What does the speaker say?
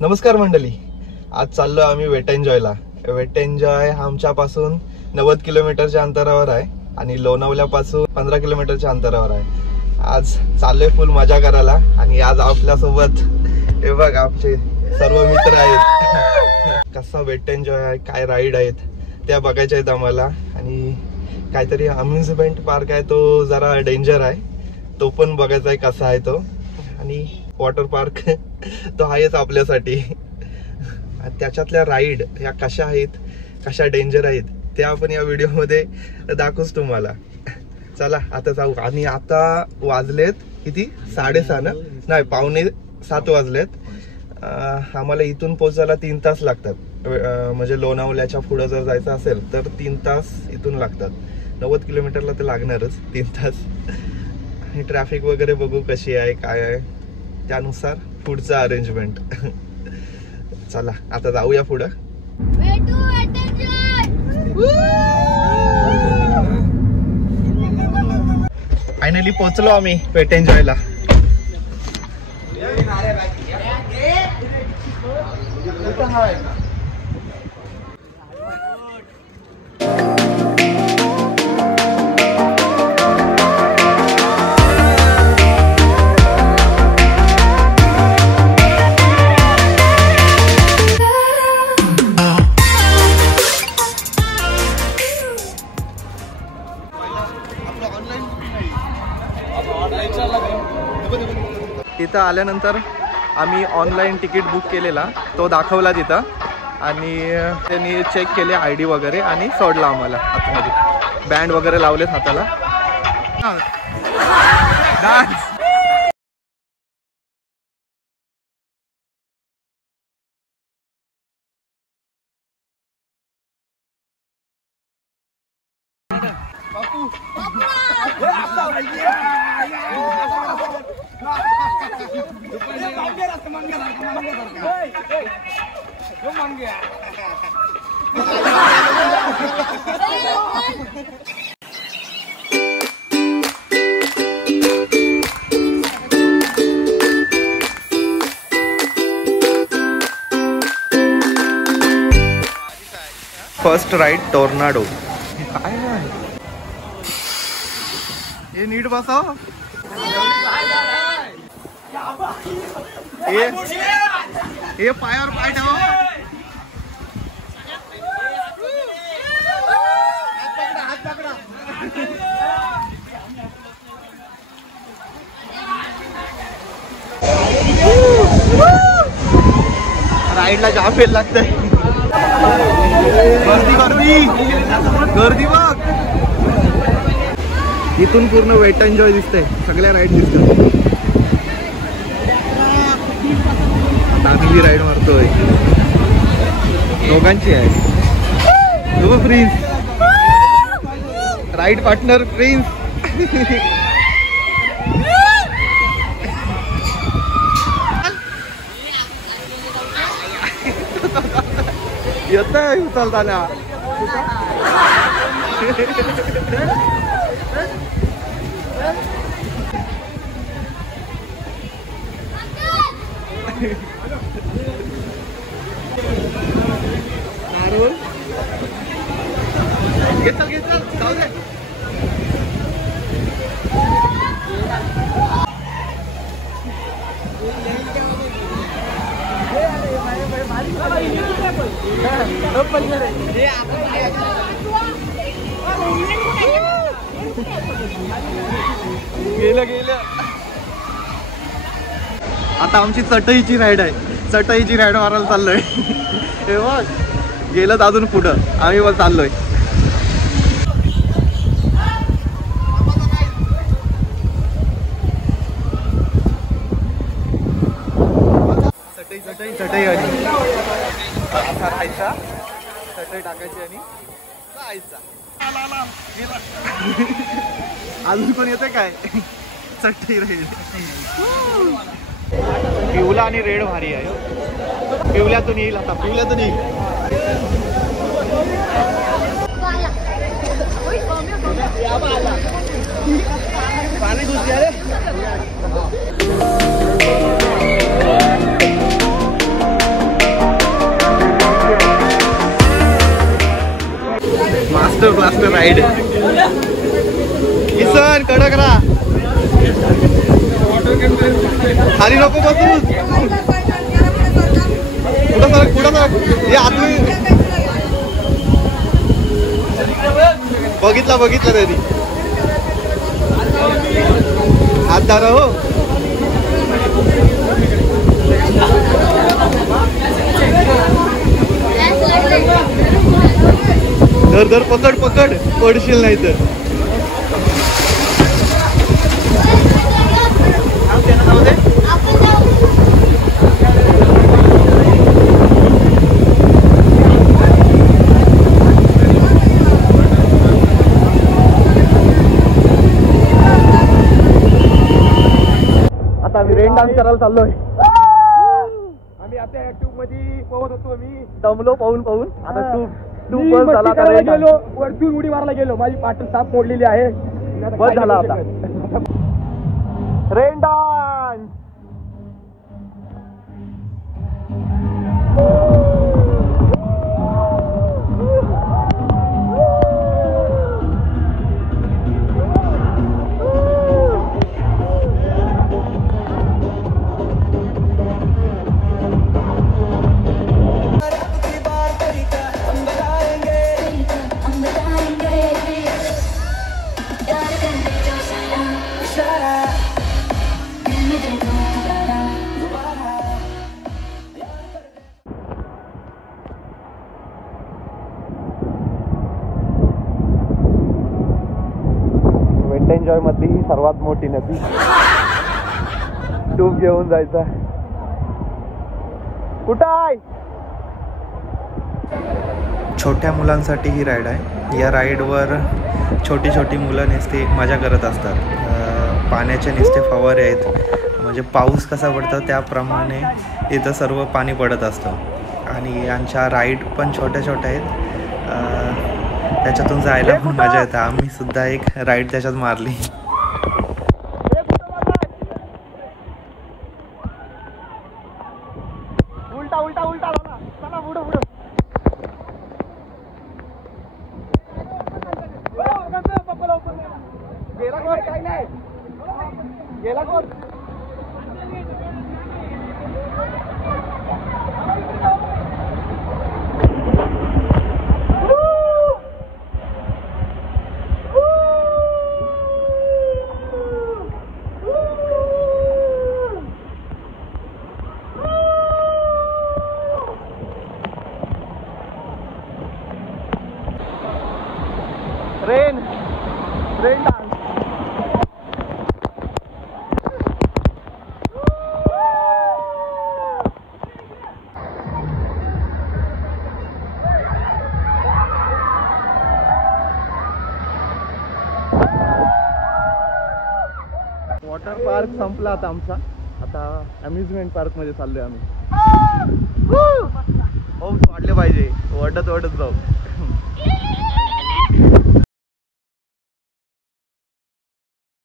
नमस्कार मंडळी, आज चाललो आम्ही वेट एन्जॉयला. वेट एन्जॉय आमच्यापासून 90 किलोमीटरच्या अंतरावर आहे आणि लोणावल्यापासून 15 किलोमीटरच्या अंतरावर आहे. आज चाललोय फुल मजा करायला आणि आज आपल्यासोबत हे बघ आमचे सर्व मित्र आहेत. कसा वेट एन्जॉय आहे, काय राईड आहेत त्या बघायच्या आहेत आम्हाला. आणि काहीतरी अम्युजमेंट पार्क आहे, तो जरा डेंजर आहे, तो पण बघायचा आहे कसा आहे तो. आणि वॉटर पार्क तो आहेच आपल्यासाठी. त्याच्यातल्या राईड ह्या कशा आहेत, कशा डेंजर आहेत ते आपण या व्हिडिओमध्ये दाखवूच तुम्हाला. चला आता जाऊ. आणि आता वाजलेत किती, 6:30 ना, नाही 6:45 वाजलेत. आम्हाला इथून पोहोचायला 3 तास लागतात. म्हणजे लोणावल्याच्या पुढं जर जायचं असेल तर 3 तास इथून लागतात. 90 किलोमीटरला तर लागणारच 3 तास. आणि ट्रॅफिक वगैरे बघू कशी आहे, काय आहे, त्यानुसार पुढचं अरेंजमेंट. चला आता जाऊया पुढं. फायनली पोहोचलो आम्ही वेट एन्जॉयला. इथं आल्यानंतर आम्ही ऑनलाईन तिकीट बुक केलेला, तो दाखवला तिथं आणि त्यांनी चेक केले ID वगैरे आणि सोडला आम्हाला आतमध्ये. बँड वगैरे लावलेत हाताला. Dance first ride tornado. काय हे नीट बसाव. हे पायावर पाय ठेवा. हात पकडा. राईडला जाम फेल लागतंय. गर्दी गर्दी गर्दी बघ. इथून पूर्ण वेट एन्जॉय दिसतंय, सगळ्या राईड दिसतात. फॅमिली राईड मारतोय, दोघांची आहे. तो प्रिन्स राईड पार्टनर प्रिन्स. येतंय उचलताना. घेतल जाऊ दे. गेलं. आता आमची चटईची राईड आहे. चटईची राईड मारायला चाललोय. हे बघ गेलं अजून पुढं, आम्ही बघ चाललोय. चटई आली. असा राहायचा, चटई टाकायची आणि जायचा. अजून पण येते काय चटई राहील. पिवला आणि रेड भारी आहे. पिवल्यातून येईल आता, पिवल्यातून येईल. पाणी घुसली अरे. Master blaster ride. किसन कडक राहा. खाली नको बसूस. पुढं सर पुढं सर. हे आतून बघितला तरी हात धरा हो. धर पकड पडशील नाही तर. आता आम्ही रेन डान्स करायला चाललोय. आम्ही आता ट्यूब मध्ये पोहत होतो. मी दमलो पाहून आता मी मस्ती करायला गेलो, वरतून उडी मारायला गेलो. माझी पाठ साप मोडलेली आहे. बस झाला आता. Rain dance. एन्जॉय मधली सर्वात मोठी नदी. ट्यूब घेऊन जायचा. कुठं आहे? छोट्या मुलांसाठी ही राईड आहे. या राईडवर छोटी छोटी मुलं नुसते मजा करत असतात. पाण्याचे नुसते फवारे आहेत. म्हणजे पाऊस कसा पडतो त्याप्रमाणे इथं सर्व पाणी पडत असतं. आणि यांच्या राईड पण छोट्या छोट्या आहेत. त्याच्यातून जायला पण मजा येते. आम्ही सुद्धा एक राईड त्याच्यात मारली. उलटा चला पुढं गेला कोण. Rain dance. वॉटर पार्क संपला आता आमचा. आता अम्युजमेंट पार्क मध्ये चाललोय आम्ही. वाढले पाहिजे. ओढत जाऊ.